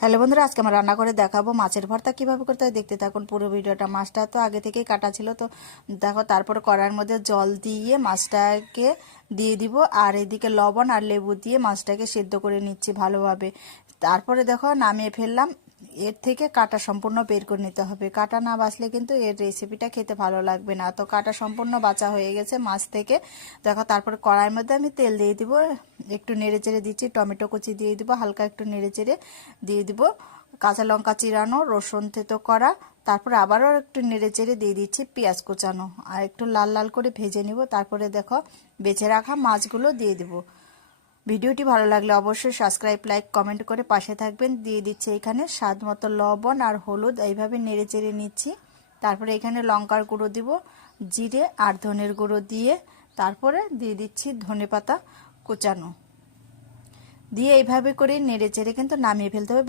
Hello বন্ধুরা, আজকে আমরা রান্না করে দেখাবো মাছের ভর্তা কিভাবে করতে হয়। দেখতে থাকুন পুরো ভিডিওটা। মাছটা তো আগে থেকেই কাটা ছিল, তো দেখো তারপরে কড়াইয়ের মধ্যে জল দিয়ে মাছটাকে দিয়ে দিব, আর এদিকে লবণ আর লেবু দিয়ে মাছটাকে সেদ্ধ করে নিচ্ছি ভালোভাবে। তারপরে দেখো নামিয়ে ফেললাম। এর থেকে কাটা সম্পূর্ণ বের করে নিতে হবে, কাটা না বাছলে কিন্তু এর রেসিপিটা খেতে ভালো লাগবে না। তো কাটা সম্পূর্ণ বাছা হয়ে গেছে মাছ থেকে। দেখো তারপরে কড়াইয়ের মধ্যে আমি তেল দিয়ে দিব, একটু নেড়ে চেড়ে দিচ্ছি, টমেটো কুচি দিয়ে দিব, হালকা একটু নেড়ে চেড়ে দিয়ে দিব কাঁচা লঙ্কা চিরানো, রসুন থেতো করা, তারপরে আবারও একটু নেড়ে চেড়ে দিয়ে দিচ্ছি পেঁয়াজ কুচানো, আর একটু লাল লাল করে ভেজে নিব। তারপরে দেখো বেছে রাখা মাছগুলো দিয়ে দিব। ভিডিওটি ভালো লাগলে অবশ্যই সাবস্ক্রাইব, লাইক, কমেন্ট করে পাশে থাকবেন। দিয়ে দিচ্ছি এখানে স্বাদ মতো লবণ আর হলুদ, এইভাবে নেড়ে চেড়ে নিচ্ছি। তারপরে এখানে লঙ্কার গুঁড়ো দিব, জিরে আর ধনের গুঁড়ো দিয়ে তারপরে দিয়ে দিচ্ছি ধনেপাতা কুচানো, দিয়ে এইভাবে করে নেড়ে চেড়ে কিন্তু নামিয়ে ফেলতে হবে।